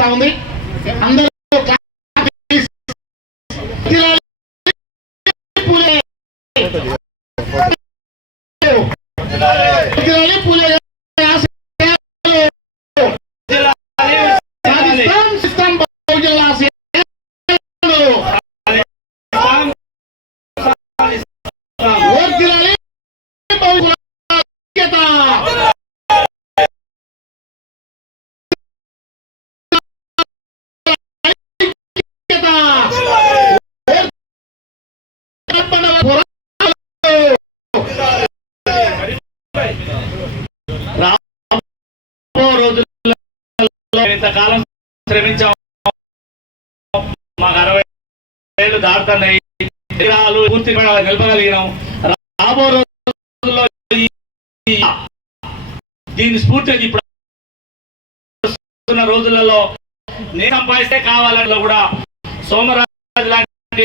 చేస్తా ఉంది. అందరూ రాబో రోజుల్లో ఇంతకాలం శ్రమించాము మాకు అరవై ఏళ్ళు దాటుతున్నాయి. పూర్తి నిలపగలిగినాం. రాబో రోజుల్లో ఈ- దీని స్ఫూర్తి ఇప్పుడు రోజులలో నేను సంపాదిస్తే కావాలని కూడా సోమరాజు లాంటి